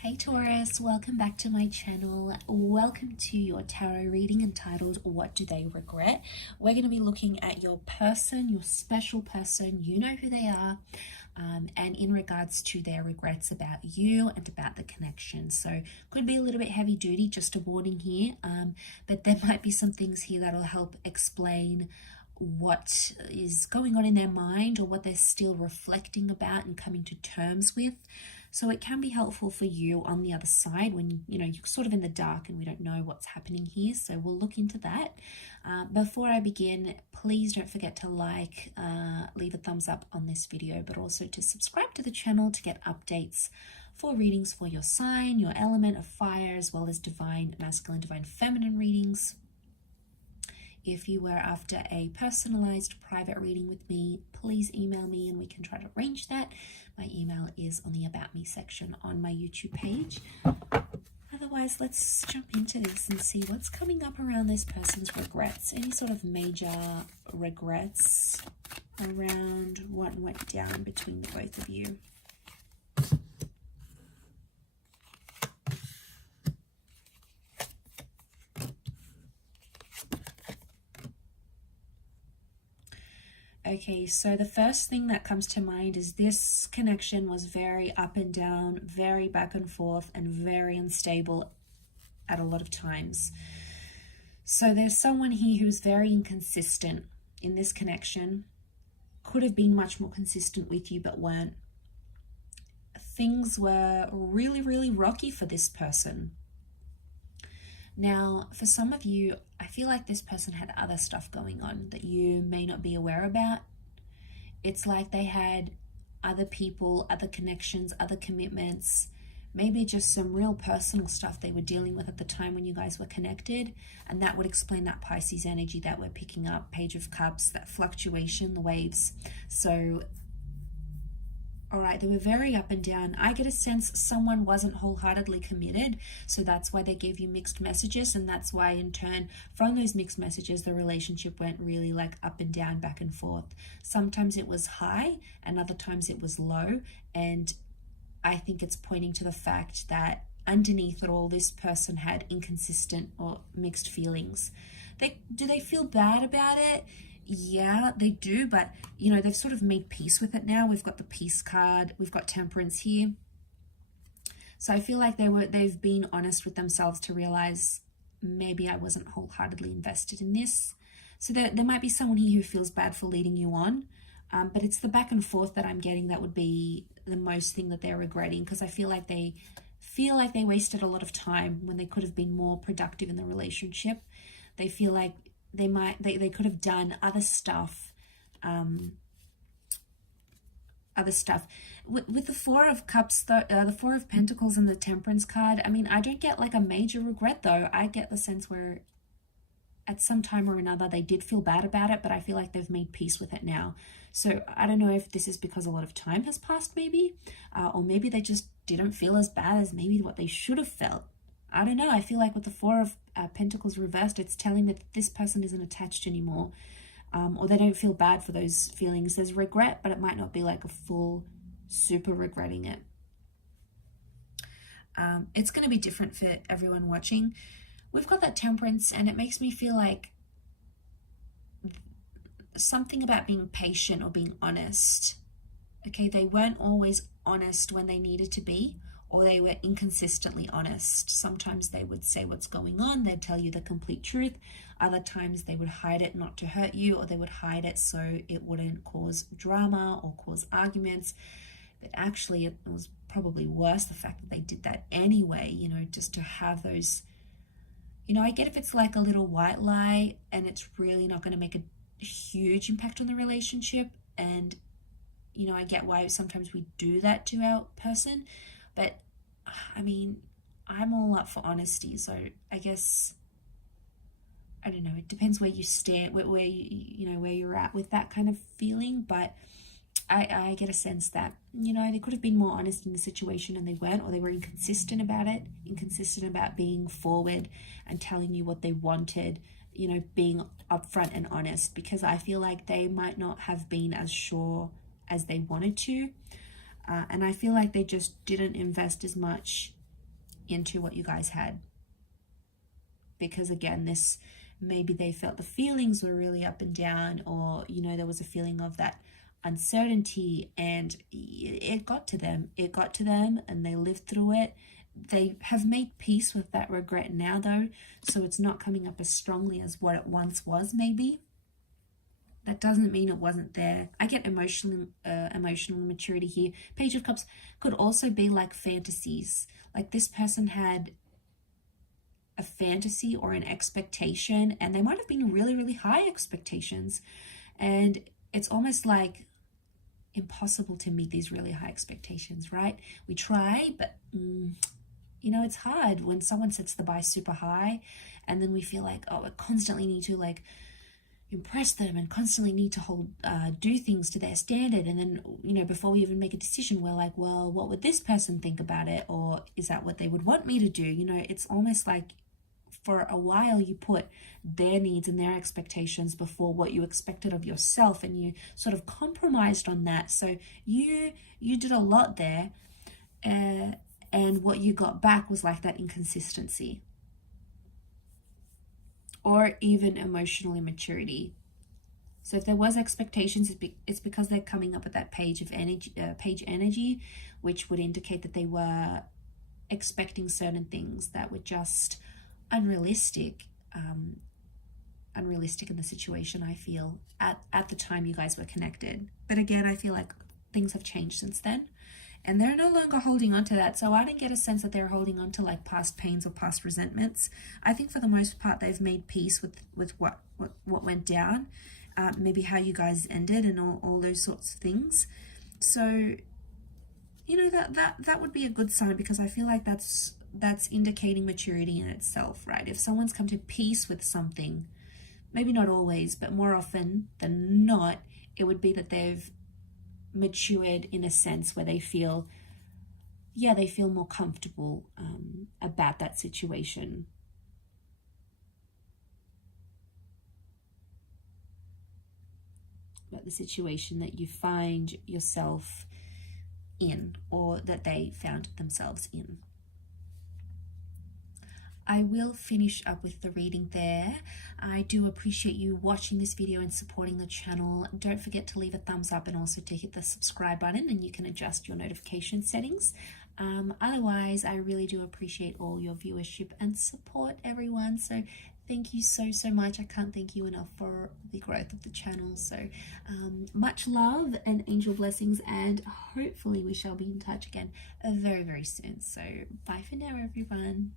Hey Taurus, welcome back to my channel. Welcome to your tarot reading entitled What Do They Regret? We're going to be looking at your person, your special person. You know who they are, and in regards to their regrets about you and about the connection. So could be a little bit heavy duty, just a warning here, but there might be some things here that'll help explain what is going on in their mind or what they're still reflecting about and coming to terms with. So it can be helpful for you on the other side when you're sort of in the dark and we don't know what's happening here. So we'll look into that. Before I begin, please don't forget to like, leave a thumbs up on this video, but also to subscribe to the channel to get updates for readings for your sign, your element of fire, as well as divine masculine, divine feminine readings. If you were after a personalized private reading with me, please email me and we can try to arrange that. My email is on the About Me section on my YouTube page. Otherwise, let's jump into this and see what's coming up around this person's regrets. Any sort of major regrets around what went down between the both of you. Okay, so the first thing that comes to mind is this connection was very up and down, very back and forth, and very unstable at a lot of times. So there's someone here who's very inconsistent in this connection. Could have been much more consistent with you, but weren't. Things were really, really rocky for this person. Now, for some of you, I feel like this person had other stuff going on that you may not be aware about. It's like they had other people, other connections, other commitments, maybe just some real personal stuff they were dealing with at the time when you guys were connected. And that would explain that Pisces energy that we're picking up, Page of Cups, that fluctuation, the waves. So all right, they were very up and down. I get a sense someone wasn't wholeheartedly committed, so that's why they gave you mixed messages, and that's why in turn from those mixed messages the relationship went really like up and down, back and forth. Sometimes it was high and other times it was low, and I think it's pointing to the fact that underneath it all, this person had inconsistent or mixed feelings. Do they feel bad about it? Yeah, they do, but they've sort of made peace with it now. We've got the peace card, we've got temperance here. So I feel like they've been honest with themselves to realize maybe I wasn't wholeheartedly invested in this. So there might be someone here who feels bad for leading you on, but it's the back and forth that I'm getting that would be the most thing that they're regretting, because I feel like they wasted a lot of time when they could have been more productive in the relationship. They feel like they could have done other stuff, with the Four of Cups, the Four of Pentacles and the Temperance card. I mean, I don't get like a major regret though. I get the sense where at some time or another they did feel bad about it, but I feel like they've made peace with it now. So I don't know if this is because a lot of time has passed maybe, or maybe they just didn't feel as bad as maybe what they should have felt. I don't know. I feel like with the Four of Pentacles reversed, it's telling me that this person isn't attached anymore, or they don't feel bad for those feelings. There's regret, but it might not be like a full super regretting it. It's going to be different for everyone watching. We've got that Temperance, and it makes me feel like something about being patient or being honest. Okay, they weren't always honest when they needed to be, or they were inconsistently honest. Sometimes they would say what's going on, they'd tell you the complete truth. Other times they would hide it not to hurt you, or they would hide it so it wouldn't cause drama or cause arguments. But actually it was probably worse, the fact that they did that anyway, just to have those, I get if it's like a little white lie and it's really not going to make a huge impact on the relationship. And, I get why sometimes we do that to our person. But I mean, I'm all up for honesty. So I guess, I don't know, it depends where you stand, where you're at with that kind of feeling. But I get a sense that, they could have been more honest in the situation and they weren't, or they were inconsistent about it, inconsistent about being forward and telling you what they wanted, being upfront and honest, because I feel like they might not have been as sure as they wanted to. And I feel like they just didn't invest as much into what you guys had. Because again, this, maybe they felt the feelings were really up and down, or, you know, there was a feeling of that uncertainty, and it got to them. It got to them and they lived through it. They have made peace with that regret now, though, so it's not coming up as strongly as what it once was, maybe. That doesn't mean it wasn't there. I get emotional maturity here. Page of Cups could also be like fantasies. Like this person had a fantasy or an expectation, and they might have been really, really high expectations. And it's almost like impossible to meet these really high expectations, right? We try, but you know, it's hard when someone sets the bar super high, and then we feel like, oh, I constantly need to like impress them and constantly need to do things to their standard. And then, you know, before we even make a decision, we're like, well, what would this person think about it? Or is that what they would want me to do? You know, it's almost like for a while you put their needs and their expectations before what you expected of yourself, and you sort of compromised on that. So you did a lot there, and what you got back was like that inconsistency, or even emotional immaturity. So if there was expectations, it's because they're coming up at that page energy, which would indicate that they were expecting certain things that were just unrealistic in the situation, I feel, at the time you guys were connected. But again, I feel like things have changed since then, and they're no longer holding on to that. So I didn't get a sense that they're holding on to like past pains or past resentments. I think for the most part they've made peace with what went down, maybe how you guys ended and all those sorts of things. So, you know, that would be a good sign, because I feel like that's indicating maturity in itself, right? If someone's come to peace with something, maybe not always, but more often than not, it would be that they've matured in a sense where they feel more comfortable about that situation. About the situation that you find yourself in, or that they found themselves in. I will finish up with the reading there. I do appreciate you watching this video and supporting the channel. Don't forget to leave a thumbs up and also to hit the subscribe button, and you can adjust your notification settings. Otherwise, I really do appreciate all your viewership and support, everyone. So thank you so much. I can't thank you enough for the growth of the channel. So much love and angel blessings, and hopefully we shall be in touch again very, very soon. So bye for now, everyone.